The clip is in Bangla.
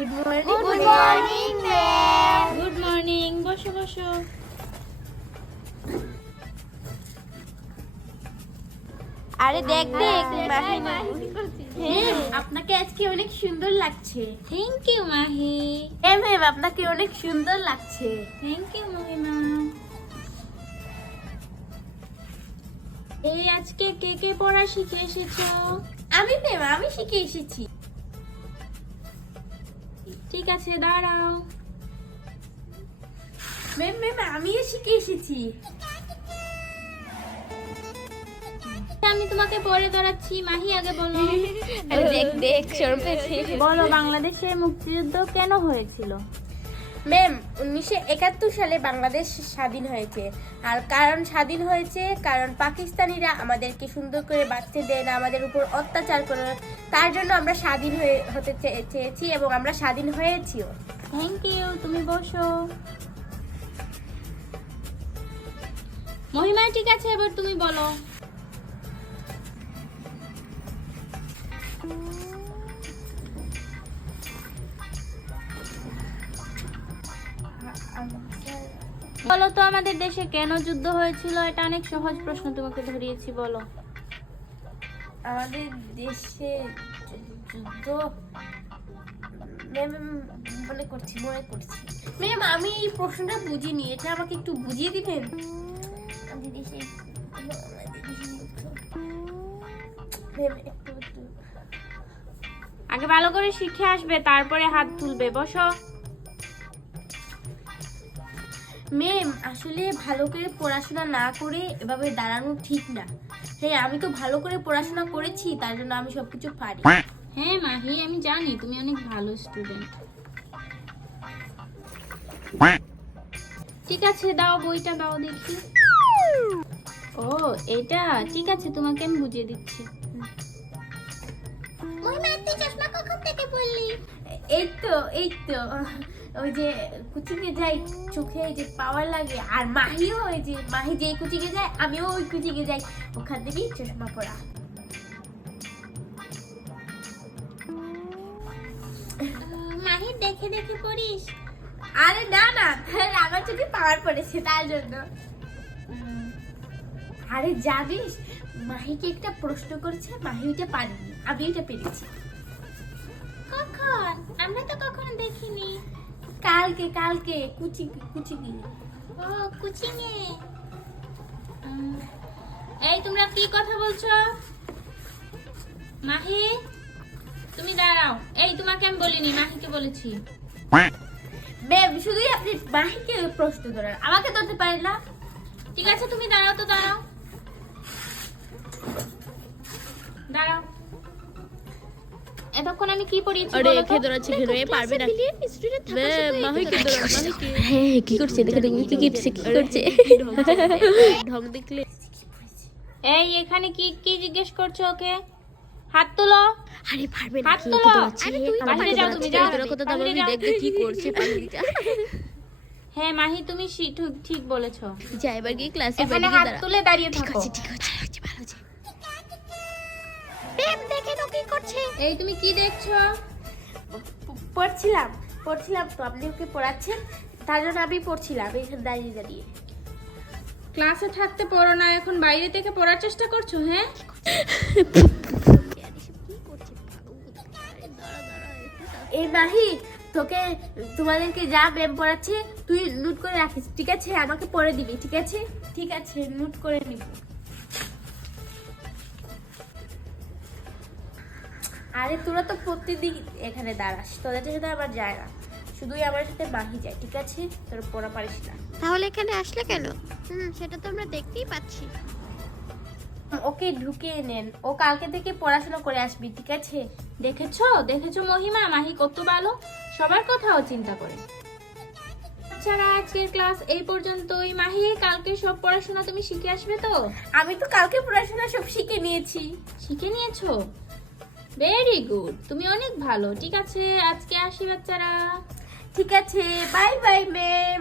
Good morning good morning ma'am. Good morning, বসো বসো। আরে দেখ দেখ ম্যাম, আপনাকে আজকে অনেক সুন্দর লাগছে। Thank you Mahi. ম্যাম, আপনাকে অনেক সুন্দর লাগছে। থ্যাংক ইউ মহিমা। এই আজকে কে কে পড়া শিখে এসেছো? আমি ম্যাম, আমি শিখে এসেছি। ঠিক আছে, দাঁড়াও। ম্যাম, আমিও শিখে এসেছি। আমি তোমাকে পড়ে ধরাচ্ছি। মাহি আগে বলো। আরে দেখ দেখ শরম পেয়েছে। বলো, বাংলাদেশে মুক্তিযুদ্ধ কেন হয়েছিল? ম্যাম, 1971 সালে বাংলাদেশ স্বাধীন হয়েছে। আর কারণ স্বাধীন হয়েছে কারণ পাকিস্তানিরা আমাদেরকে সুন্দর করে বাঁচতে দেয় না, আমাদের উপর অত্যাচার করে। তার জন্য আমরা স্বাধীন হতে চেয়েছি এবং আমরা স্বাধীন হয়েছিও। থ্যাংক ইউ, তুমি বসো। মহিমা ঠিক আছে, এবার তুমি বলো। বলো তো, আমাদের দেশে কেন যুদ্ধ হয়েছিল? এটা অনেক সহজ প্রশ্ন, তোমাকে ধরিয়েছি, বলো। আমাদের দেশে যুদ্ধ মনে করছি ম্যাম, আমি এই প্রশ্নটা বুঝিনি, এটা আমাকে একটু বুঝিয়ে দিবেন। আমাদের দেশে আগে ভালো করে শিখে আসবে, তারপরে হাত তুলবে। বসো। ম্যাম, আসলে ভালো করে পড়াশোনা না করে এভাবে দাঁড়ানো ঠিক না। হ্যাঁ, আমি তো ভালো করে পড়াশোনা করেছি, তার জন্য আমি সবকিছু পারি। হ্যাঁ মাহি, আমি জানি তুমি অনেক ভালো স্টুডেন্ট। ঠিক আছে, দাও বইটা, দাও দেখি। ও এটা ঠিক আছে, তোমাকে আমি বুঝিয়ে দিচ্ছি। চশমা কখন থেকে পড়লি? এই তো ওই যে কোচিংয়ে যাই, চোখে যে পাওয়ার লাগে। আর মাহিও ওই যে মাহি যে কোচিংয়ে যায়, আমিও ওই কোচিংয়ে যাই, ওখান থেকেই চশমা পড়া। মাহির দেখে দেখে পড়িস? আরে না, আমার চোখে পাওয়ার পড়েছে তার জন্য। আরে জানিস, মাহিকে একটা প্রশ্ন করছে, মাহি ওইটা পারেনি, আমি ওইটা পেরেছি। কখন? আমরা তো কখনো দেখিনি। কালকে কুচি ও কোচিংয়ে। এই তোমরা কি কথা বলছো? মাহি তুমি দাঁড়াও। এই তোমাকে আমি বলিনি, মাহিকে বলেছি। ম্যাম, শুধুই আপনি মাহিকে প্রশ্ন ধরেন, আমাকে ধরতে পারেন না। ঠিক আছে, তুমি দাঁড়াও তো, দাঁড়াও। এতক্ষণ আমি কি পড়িয়েছি বলো তো? আরে খেদরা ছিখে পারবে না। মাহিকে দৌড়ান, মাহিকে। হ্যাঁ কি করছে দেখো দেখো কি করছে। ঢং দেখলে। এই এখানে কি কি জিজ্ঞেস করছো ওকে? হাত তুলো। আরে পারবে না, হাত কি তোলো। দৌড়াচ্ছে? আরে তুই বাহিরে যাও, তুমি যাও। তোর কথা তো বাহিরে আমি যাও। দেখবে কি করছে পাগলিটা। হ্যাঁ মাহি, তুমি ঠিক বলেছো। যা এবার গিয়ে ক্লাসে এখানে বাইরে হাত দাঁড়া। তুলে দাঁড়িয়ে থাকো। ঠিক আছে ভালো হচ্ছে। ম্যাম দেখে তো কি করছে? এই তুমি কি দেখছো? পড়ছিলাম তো, আপনি ওকে পড়াচ্ছেন, তার জন্য আমি পড়ছিলাম এখানে দাঁড়িয়ে। ক্লাসে থাকতে পড়ো না, এখন বাইরে থেকে পড়ার চেষ্টা করছো? হ্যাঁ, এই মাহি, তোমাদেরকে যা ম্যাম পড়াচ্ছে তুই নোট করে রাখিস, ঠিক আছে? আমাকে পড়ে দিবি, ঠিক আছে? ঠিক আছে, নোট করে নিব। আরে তোরা তো প্রতিদিন এখানে দাঁড়াস, তোদের সাথে আমার যায় না, শুধুই আমার সাথে মাহি যায়, ঠিক আছে? তোরা পড়া পারিস না। তাহলে এখানে আসলে কেন? সেটা তো আমরা দেখতেই পাচ্ছি। ওকে ঢুকিয়ে নেন, ও কালকে থেকে পড়াশোনা করে আসবি, ঠিক আছে? দেখেছো মহিমা, মাহি কত ভালো, সবার কথাও চিন্তা করে। আচ্ছা, আজকের ক্লাস এই পর্যন্তই। মাহি, কালকে সব পড়াশোনা তুমি শিখে আসবে তো? আমি তো কালকে পড়াশোনা সব শিখে নিয়েছো? ভেরি গুড, তুমি অনেক ভালো। ঠিক আছে, আজকে আসি বাচ্চারা। ঠিক আছে, বাই বাই ম্যাম।